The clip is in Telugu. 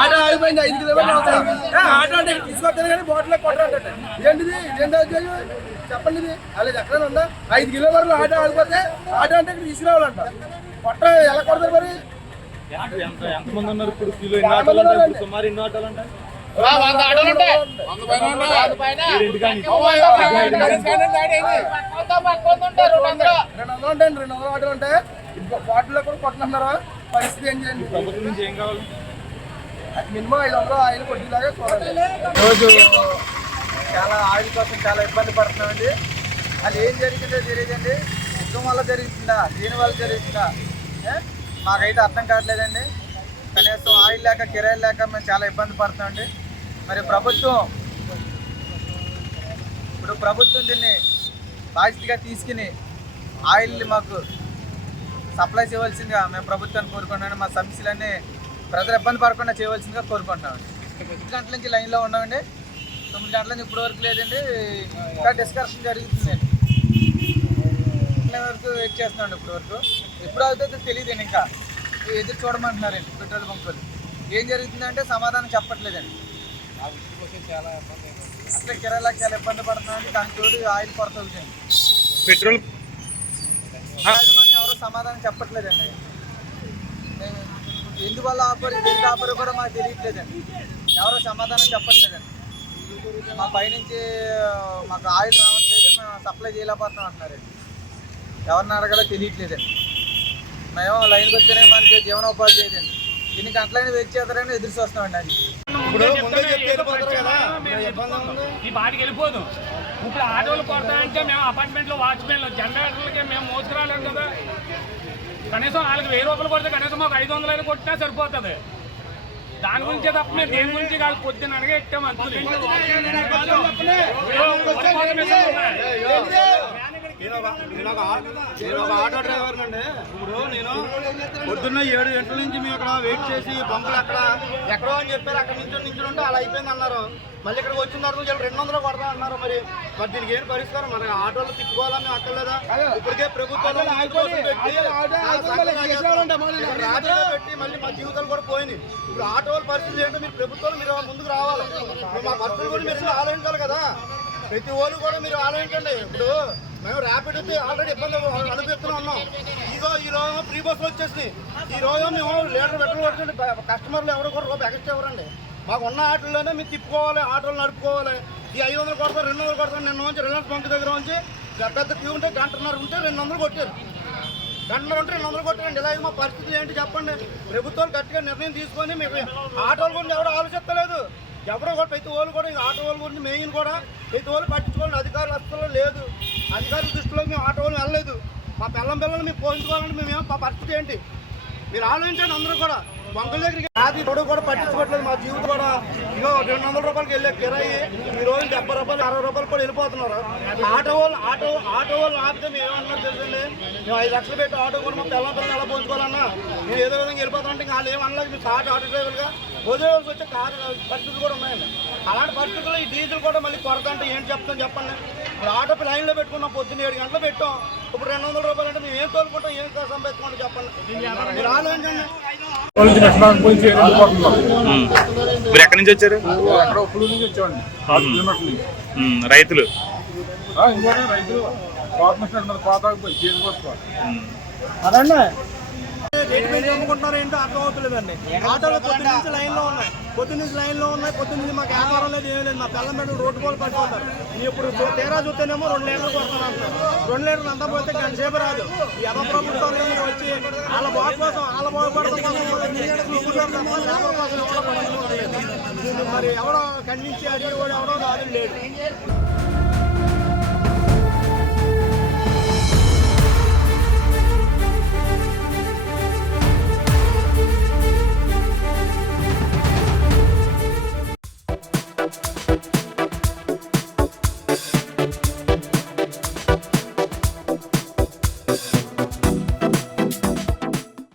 ఆటో ఆగిపోయింది 5 కిలోమీటర్లు ఆటో అంటే తీసుకొచ్చాను కానీ బాటిల్ కొట్టాలంటే ఏంటిది చెప్పండి ఇది అలాగే ఎక్కడైనా ఉందా 5 కిలోమీటర్లు ఆటో ఆగిపోతే ఆటో అంటే ఇక్కడ తీసుకురావాలంట కొట్ట ఎలా కొడతారు మరి ఎంతమంది ఉన్నారు ఇప్పుడు కిలో ఎన్ని ఆటోలు ఉంటాయి సుమారు ఎన్ని ఆటోలు ఉంటాయి 200 ఆటోలు ఉంటాయి బాటిల్లో కూడా కొట్టుకుంటున్నారా పరిస్థితి ఏం చేయండి ప్రభుత్వం నుంచి ఏం కావాలి మినిమం 500 ఆయిల్ కొట్టేలాగా చూడాలి రోజు చాలా ఆయిల్ కోసం చాలా ఇబ్బంది పడుతున్నామండి అది ఏం జరిగిందో తెలియదండి యుద్ధం వల్ల జరుగుతుందా దీని వల్ల జరుగుతుందా మాకైతే అర్థం కావట్లేదండి కనీసం ఆయిల్ లేక కిరాయిలు లేక మేము చాలా ఇబ్బంది పడుతున్నామండి మరి ప్రభుత్వం దీన్ని బాధ్యతగా తీసుకుని ఆయిల్ని మాకు సప్లై చేయవలసిందిగా మేము ప్రభుత్వాన్ని కోరుకుంటున్నాం మా సమస్యలన్నీ ప్రజలు ఇబ్బంది పడకుండా చేయవలసిందిగా కోరుకుంటున్నామండి 8 గంటల నుంచి లైన్లో ఉన్నామండి 9 గంటల నుంచి ఇప్పటి వరకు లేదండి ఇంకా డిస్కషన్ జరుగుతుందండి వరకు వెయిట్ చేస్తున్నాండి ఇప్పటి వరకు ఎప్పుడు అవుతుందో తెలియదండి ఇంకా ఎదురు చూడమంటున్నారండి పెట్రోల్ బంకులు ఏం జరుగుతుందంటే సమాధానం చెప్పట్లేదండి అట్లా కిరాయిలకు చాలా ఇబ్బంది పడుతున్నామండి దానికి తోడు ఆయిల్ కొరత అవుతుంది పెట్రోల్ యాజమాన్యం ఎవరో సమాధానం చెప్పట్లేదండి ఎందువల్ల ఆపరు దేనికి ఆపరు కూడా మాకు తెలియట్లేదండి ఎవరో సమాధానం చెప్పట్లేదండి మా పైనుంచి మాకు ఆయిల్ రావట్లేదు మేము సప్లై చేయలేకపోతున్నాం అంటున్నారండి ఎవరిని అడగాలో తెలియట్లేదండి మేము లైన్కి వచ్చేనే మనకి జీవనోపాధి చేయదండి ఎన్ని గంటలైనా వెయిట్ చేస్తారని ఎదురు చూస్తున్నామండి అది ఈ బాటికి వెళ్ళిపోదు ఇప్పుడు ఆటోలు కొడతాయంటే మేము అపార్ట్మెంట్లో వాచ్మెన్లు జనరేటర్లకి మేము మోసుకురాలేం కదా కనీసం వాళ్ళకి 1000 రూపాయలు కొడితే కనీసం మాకు 500 కొట్టినా సరిపోతుంది దాని గురించే తప్ప మేము దేని గురించి కాదు పొద్దున్న అనగా ఎట్టాము అంతే నేను ఒక ఆటో డ్రైవర్ అండి ఇప్పుడు నేను పొద్దున్న 7 గంటల నుంచి మేము అక్కడ వెయిట్ చేసి బంకులు ఎక్కడో అని చెప్పారు అక్కడ నుంచి ఉంటే అలా అయిపోయింది అన్నారు మళ్ళీ ఇక్కడికి వచ్చిన తర్వాత 200 కొడతా అన్నారు మరి దీనికి ఏం పరిష్కారం మన ఆటోలు తిప్పుకోవాలా మేము అక్కర్లేదా ఇప్పటికే ప్రభుత్వాలు పెట్టి మళ్ళీ మా జీవితాలు కూడా పోయినాయి ఇప్పుడు ఆటోల పరిస్థితి ఏంటో మీరు ప్రభుత్వాలు మీరు ముందుకు రావాలి మా పరిస్థితులు కూడా మీరు ఆలోచించాలి కదా ప్రతి ఓళ్ళు కూడా మీరు ఆలోచించండి ఇప్పుడు మేము ర్యాపిడ్ ఆల్రెడీ ఇబ్బంది అనిపిస్తూనే ఉన్నాం ఈరోజు ఫ్రీ బస్సులు వచ్చేసినాయి ఈ రోజు మేము లీటర్ పెట్రోల్ కొట్టండి కస్టమర్లు ఎవరు కూడా రూపాయి ఎక్స్ట్రా ఎవరండి మాకు ఉన్న ఆటోలోనే మీరు తిప్పుకోవాలి ఆటోలు నడుపుకోవాలి ఈ 500 కొడతారు 200 కొడతారు నిన్న నుంచి రిలయన్స్ బంక్ దగ్గర నుంచి పెద్ద క్యూ ఉంటే 1.5 గంట ఉంటే 200 కొట్టారు 1.5 గంట ఉంటే 200 కొట్టారండి ఇలాగ మా పరిస్థితి ఏంటి చెప్పండి ప్రభుత్వాలు గట్టిగా నిర్ణయం తీసుకొని మీకు ఆటోల గురించి ఎవరు ఆలోచిస్తలేదు ఎవరో కూడా ప్రతి వాళ్ళు కూడా ఆటో వాళ్ళ గురించి మెయిన్ కూడా ప్రతి వాళ్ళు పట్టించుకోవాలని అధికారులు అసలు లేదు అధికారుల దృష్టిలో మేము ఆటో వాళ్ళు వెళ్ళలేదు మా పిల్లలు మేము పోషించుకోవాలంటే మేము మా పరిస్థితి ఏంటి మీరు ఆలోచించండి అందరూ కూడా బంకుల దగ్గరికి అది కూడా పట్టించుకోవట్లేదు మా జీవితం కూడా ఇగో 200 రూపాయలకి వెళ్ళే కిరాయి ఈ రోజు 70 రూపాయలు 60 రూపాయలు కూడా వెళ్ళిపోతున్నారు ఆటో వాళ్ళు ఆపితే మేము ఏమన్నారు తెలుసండి మేము 5 లక్షలు పెట్టి ఆటో కూడా మా పిల్లలు ఎలా పోయించుకోవాలన్నా మేము ఏదో విధంగా వెళ్ళిపోతామంటే ఇంకా వాళ్ళు ఏమనలేదు మీరు ఆటో డ్రైవర్గా వదిలేసి వచ్చే పరిస్థితులు కూడా ఉన్నాయండి అలాంటి పరిస్థితుల్లో ఈ డీజిల్ కూడా మళ్ళీ కొరత అంటే ఏంటి చెప్పండి ఇప్పుడు ఆటో లైన్లో పెట్టుకున్నాం పొద్దున్న 7 గంటలు పెట్టాం ఇప్పుడు 200 రూపాయలు అంటే మేము ఏం తోలుకుంటాం ఏం సంపాదించుకోండి చెప్పండి మీరు ఆలోచించండి మీరు ఎక్కడి నుంచి వచ్చారు రైతులు అమ్ముకుంటున్నారు ఏంటో అర్థం అవుతలేదండి ఆటోలు పొద్దున్న నుంచి లైన్లో ఉన్నాయి పొద్దున్న నుంచి మాకు వ్యాపారం లేదు ఏం లేదు మా పిల్లల మీద రోడ్డు పోలు పడిపోతారు ఇప్పుడు తేరా చూస్తేనేమో 2 లీటర్లు కొడతాను అంటారు 2 లీటర్లు అంతా పోతే గంట సేపు రాదు ఎవ ప్రభుత్వాలు వచ్చి వాళ్ళ బాగు కోసం వాళ్ళ బాగుపడటం కోసం మరి ఎవడో ఖండించి అది కూడా ఎవడో రాదు లేదు